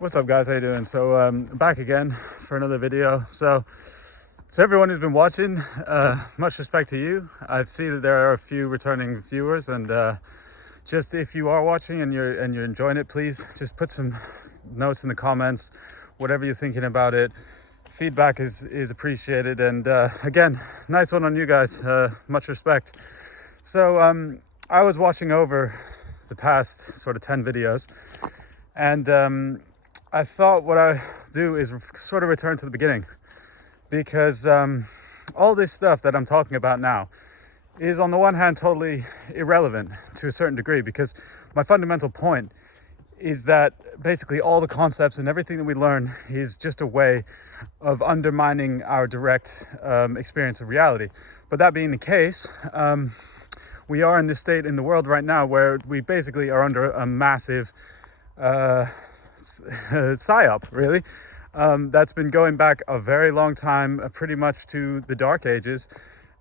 What's up, guys? How you doing? So back again for another video. So to everyone who's been watching, much respect to you. I see that there are a few returning viewers, and just if you are watching and you're enjoying it, please just put some notes in the comments, whatever you're thinking about it. Feedback is appreciated, and again, nice one on you guys. Much respect. So I was watching over the past sort of 10 videos, and I thought what I do is sort of return to the beginning, because all this stuff that I'm talking about now is, on the one hand, totally irrelevant to a certain degree, because my fundamental point is that basically all the concepts and everything that we learn is just a way of undermining our direct experience of reality. But that being the case, we are in this state in the world right now where we basically are under a massive psyop, really, that's been going back a very long time, pretty much to the Dark Ages,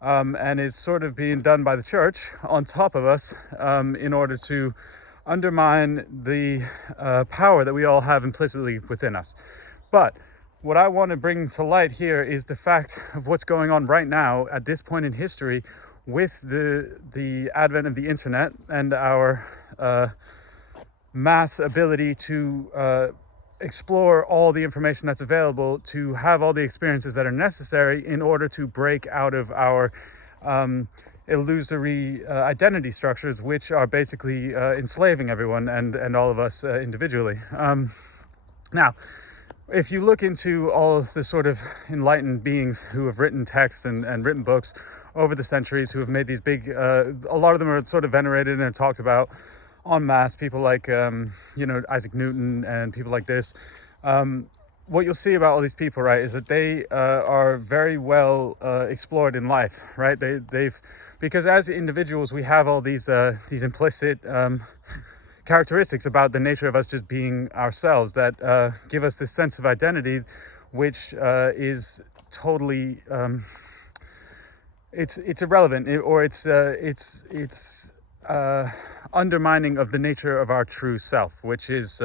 and is sort of being done by the church on top of us, in order to undermine the power that we all have implicitly within us. But what I want to bring to light here is the fact of what's going on right now at this point in history with the advent of the internet and our mass ability to explore all the information that's available, to have all the experiences that are necessary in order to break out of our illusory identity structures, which are basically enslaving everyone and all of us individually. Now, if you look into all of the sort of enlightened beings who have written texts and written books over the centuries, who have made these big, a lot of them are sort of venerated and talked about en masse, people like Isaac Newton and people like this. What you'll see about all these people, right, is that they are very well explored in life, right? They've because as individuals we have all these implicit characteristics about the nature of us just being ourselves that give us this sense of identity, which is totally it's irrelevant, or it's undermining of the nature of our true self, which is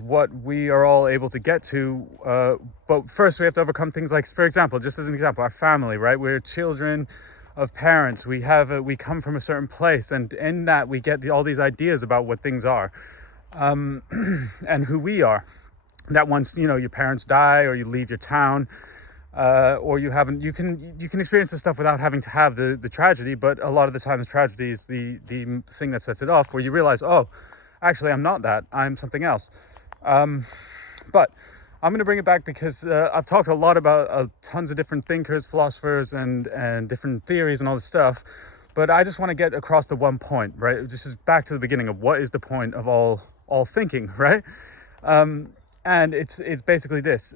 what we are all able to get to. But first we have to overcome things like, for example, just as an example, our family, right? We're children of parents. We come from a certain place, and in that we get all these ideas about what things are, and who we are. That once your parents die, or you leave your town, or you can experience this stuff without having to have the tragedy, but a lot of the time the tragedy is the thing that sets it off, where you realize, oh, actually I'm not that, I'm something else. But I'm going to bring it back because I've talked a lot about tons of different thinkers, philosophers, and different theories and all this stuff, but I just want to get across the one point, right? This is back to the beginning of what is the point of all thinking, right? And it's basically this.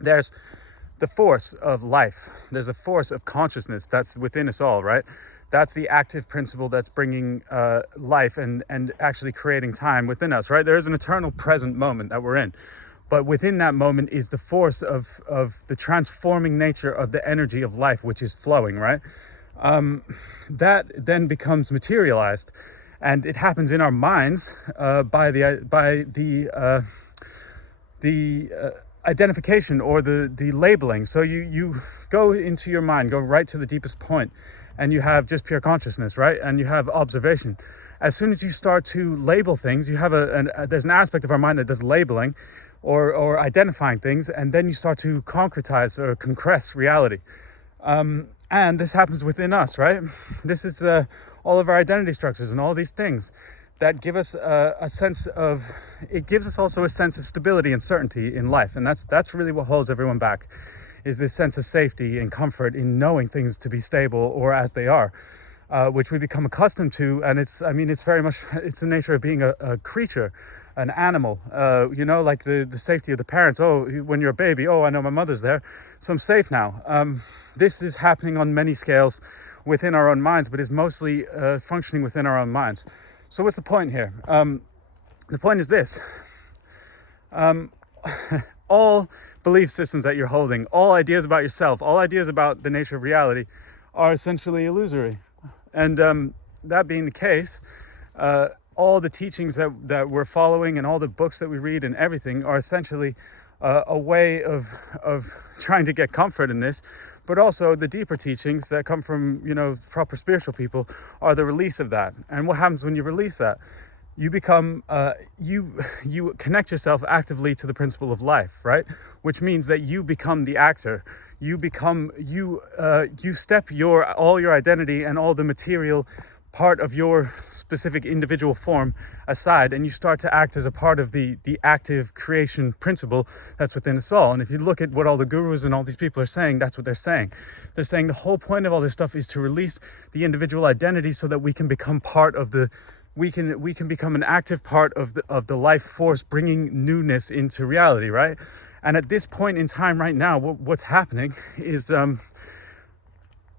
There's the force of life. There's a force of consciousness that's within us all, right? That's the active principle that's bringing life and actually creating time within us, right? There is an eternal present moment that we're in. But within that moment is the force of the transforming nature of the energy of life, which is flowing, right? That then becomes materialized. And it happens in our minds by the identification or the labeling. So you go into your mind, go right to the deepest point, and you have just pure consciousness, right? And you have observation. As soon as you start to label things, you have there's an aspect of our mind that does labeling or identifying things, and then you start to concretize or compress reality. And this happens within us, right? This is all of our identity structures and all these things that give us a sense of, it gives us also a sense of stability and certainty in life. And that's really what holds everyone back, is this sense of safety and comfort in knowing things to be stable or as they are, which we become accustomed to. And it's very much, it's the nature of being a creature, an animal, like the safety of the parents. Oh, when you're a baby, oh, I know my mother's there, so I'm safe now. This is happening on many scales within our own minds, but is mostly functioning within our own minds. So what's the point here? The point is this. All belief systems that you're holding, all ideas about yourself, all ideas about the nature of reality are essentially illusory. And that being the case, all the teachings that we're following and all the books that we read and everything are essentially a way of trying to get comfort in this. But also the deeper teachings that come from, proper spiritual people are the release of that. And what happens when you release that? You become, you connect yourself actively to the principle of life, right? Which means that you become the actor. You step all your identity and all the material part of your specific individual form aside, and you start to act as a part of the active creation principle that's within us all. And if you look at what all the gurus and all these people are saying, that's what they're saying. They're saying the whole point of all this stuff is to release the individual identity so that we can become part of we can become an active part of the life force, bringing newness into reality, right? And at this point in time right now, what's happening is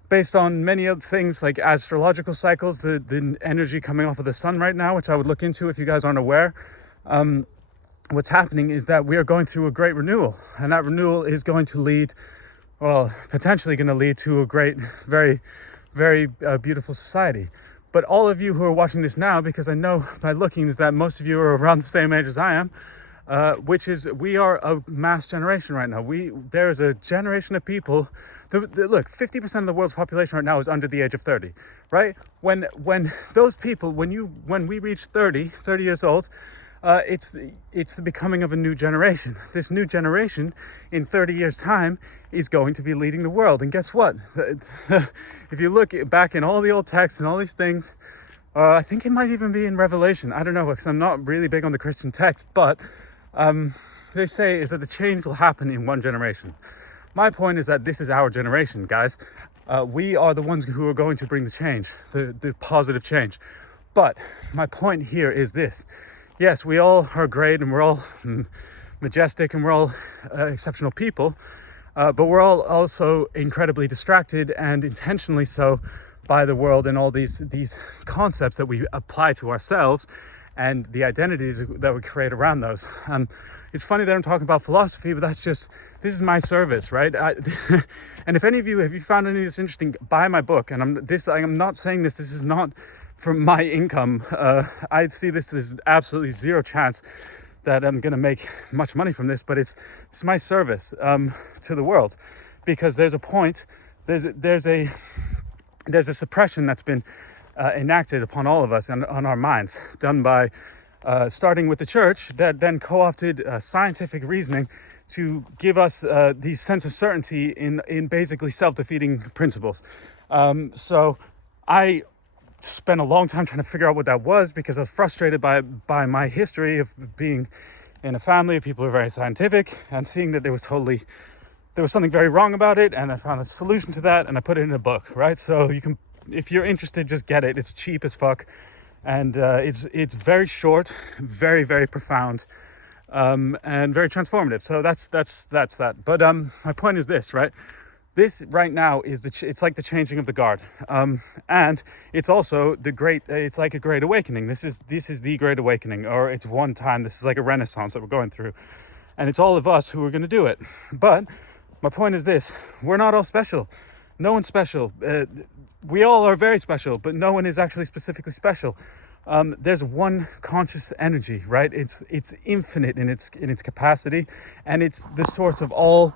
based on many other things like astrological cycles, the energy coming off of the sun right now, which I would look into if you guys aren't aware. What's happening is that we are going through a great renewal, and that renewal is going to lead, potentially going to lead to a great, very, very beautiful society. But all of you who are watching this now, because I know by looking is that most of you are around the same age as I am, which is we are a mass generation right now. There is a generation of people. Look, 50% of the world's population right now is under the age of 30, right? When those people, when we reach 30 years old, it's the becoming of a new generation. This new generation in 30 years time is going to be leading the world. And guess what? If you look back in all the old texts and all these things, I think it might even be in Revelation. I don't know, because I'm not really big on the Christian text, but they say is that the change will happen in one generation. My point is that this is our generation, guys. We are the ones who are going to bring the change, the positive change. But my point here is this. Yes, we all are great and we're all majestic and we're all exceptional people, but we're all also incredibly distracted, and intentionally so, by the world and all these concepts that we apply to ourselves and the identities that we create around those. It's funny that I'm talking about philosophy, but this is my service, right? And if any of you, have you found any of this interesting, buy my book. And I'm not saying this is not from my income. I see this as absolutely zero chance that I'm going to make much money from this, but it's my service to the world, because there's a point, there's a suppression that's been enacted upon all of us and on our minds, done by starting with the church, that then co-opted scientific reasoning to give us the sense of certainty in basically self-defeating principles. So I spent a long time trying to figure out what that was, because I was frustrated by my history of being in a family of people who are very scientific and seeing that there was something very wrong about it, and I found a solution to that and I put it in a book, right? So you can, if you're interested, just get it. It's cheap as fuck, and it's very short, very, very profound, and very transformative. So that's that. But my point is this, right? This right now is it's like the changing of the guard, and it's also it's like a great awakening. This is the great awakening, or it's one time. This is like a renaissance that we're going through, and it's all of us who are going to do it. But my point is this: we're not all special. No one's special. We all are very special, but no one is actually specifically special. There's one conscious energy, right? It's infinite in its capacity, and it's the source of all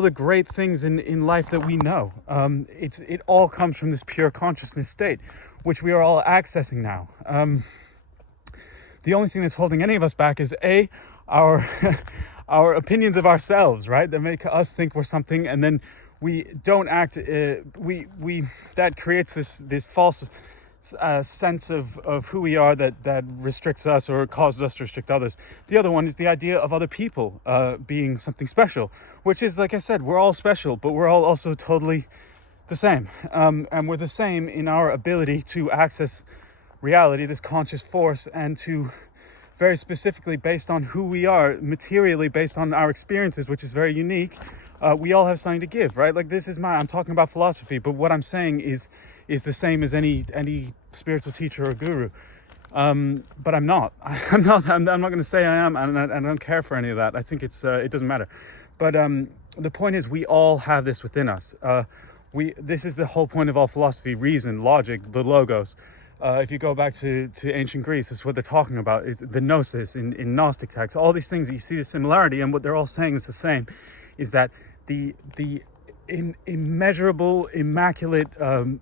the great things in life that we know. It all comes from this pure consciousness state, which we are all accessing now. The only thing that's holding any of us back is our our opinions of ourselves, right? That make us think we're something, and then we don't act. We that creates this false sense of who we are that restricts us or causes us to restrict others. The other one is the idea of other people being something special, which is, like I said, we're all special, but we're all also totally the same. And we're the same in our ability to access reality, this conscious force, and to very specifically, based on who we are, materially based on our experiences, which is very unique, we all have something to give, right? Like, this is I'm talking about philosophy, but what I'm saying is the same as any spiritual teacher or guru. But I'm not going to say I am, and I don't care for any of that. I think it doesn't matter. But the point is, we all have this within us. This is the whole point of all philosophy: reason, logic, the logos. If you go back to ancient Greece, that's what they're talking about. It's the gnosis in Gnostic texts. All these things, you see the similarity, and what they're all saying is the same, is that the immeasurable, immaculate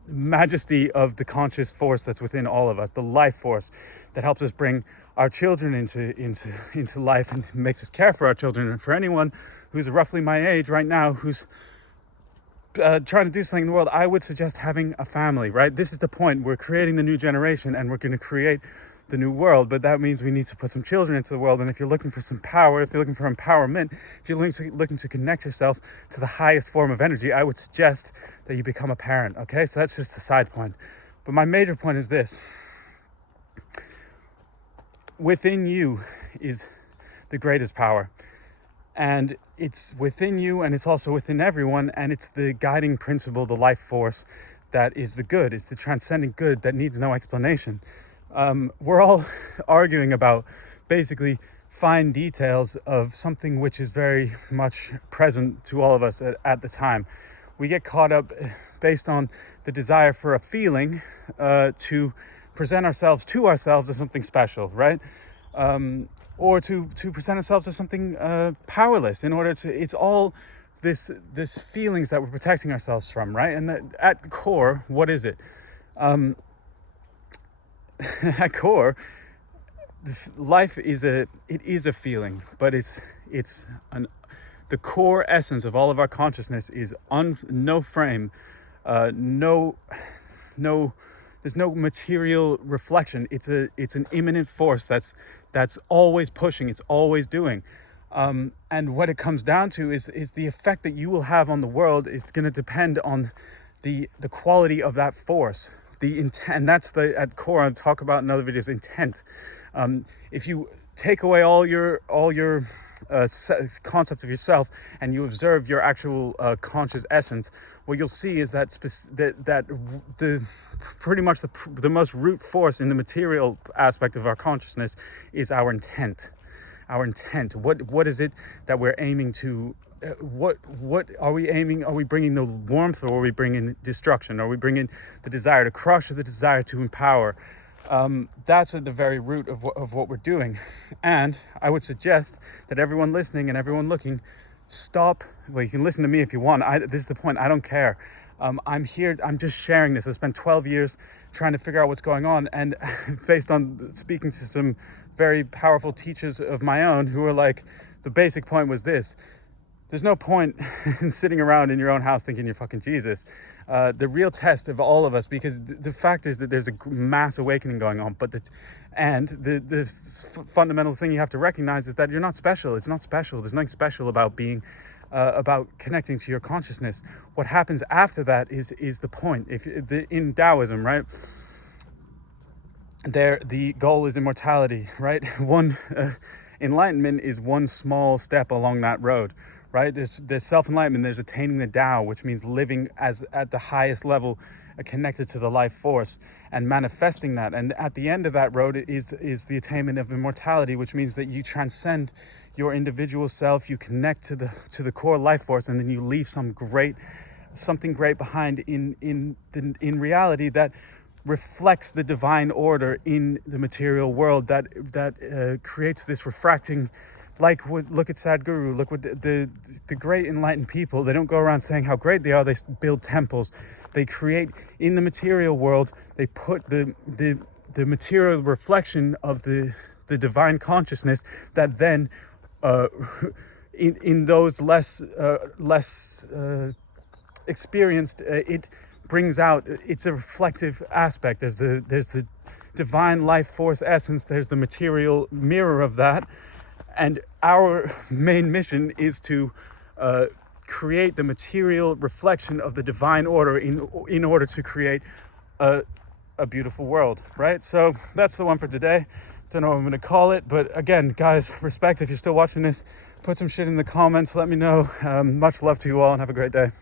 majesty of the conscious force that's within all of us, the life force that helps us bring our children into life and makes us care for our children. And for anyone who's roughly my age right now, who's trying to do something in the world, I would suggest having a family, right? This is the point. We're creating the new generation and we're going to create the new world, but that means we need to put some children into the world. And if you're looking for some power, if you're looking for empowerment, if you're looking to connect yourself to the highest form of energy, I would suggest that you become a parent, okay? So that's just a side point. But my major point is this. Within you is the greatest power. And it's within you, and it's also within everyone, and it's the guiding principle, the life force that is the good. It's the transcendent good that needs no explanation. We're all arguing about basically fine details of something which is very much present to all of us at the time. We get caught up based on the desire for a feeling to present ourselves to ourselves as something special, right? Or to present ourselves as something powerless in order to, it's all this feelings that we're protecting ourselves from, right? And that, at core, what is it? At core, life is a feeling, but the core essence of all of our consciousness is no frame, there's no material reflection. It's an immanent force that's always pushing, it's always doing. And what it comes down to is the effect that you will have on the world is going to depend on the quality of that force, the intent. And that's at core, I'll talk about in other videos, intent. If you take away all your concept of yourself and you observe your actual conscious essence, what you'll see is that the pretty much the most root force in the material aspect of our consciousness is our intent. Our intent. What is it that we're aiming to? What are we aiming? Are we bringing the warmth, or are we bringing destruction? Are we bringing the desire to crush or the desire to empower? That's at the very root of what we're doing. And I would suggest that everyone listening and everyone looking, stop. Well, you can listen to me if you want. This is the point. I don't care. I'm here. I'm just sharing this. I spent 12 years trying to figure out what's going on, and based on speaking to some very powerful teachers of my own who were like, the basic point was this: there's no point in sitting around in your own house thinking you're fucking Jesus. The real test of all of us, because the fact is that there's a mass awakening going on, but the fundamental thing you have to recognize is that you're not special. It's not special. There's nothing special about being, about connecting to your consciousness. What happens after that is the point. In Taoism, right? The goal is immortality, right? One enlightenment is one small step along that road. Right? There's self-enlightenment, there's attaining the Tao, which means living at the highest level, connected to the life force and manifesting that. And at the end of that road is the attainment of immortality, which means that you transcend your individual self, you connect to the core life force, and then you leave something great behind in reality that reflects the divine order in the material world, that creates this refracting. Look at Sadhguru, look what the great enlightened people, they don't go around saying how great they are, they build temples. They create, in the material world, they put the material reflection of the divine consciousness that then, in those less experienced, it brings out, it's a reflective aspect. There's the divine life force essence, there's the material mirror of that. And our main mission is to create the material reflection of the divine order in order to create a beautiful world, right? So that's the one for today. Don't know what I'm going to call it, but again, guys, respect. If you're still watching this, put some shit in the comments. Let me know. Much love to you all, and have a great day.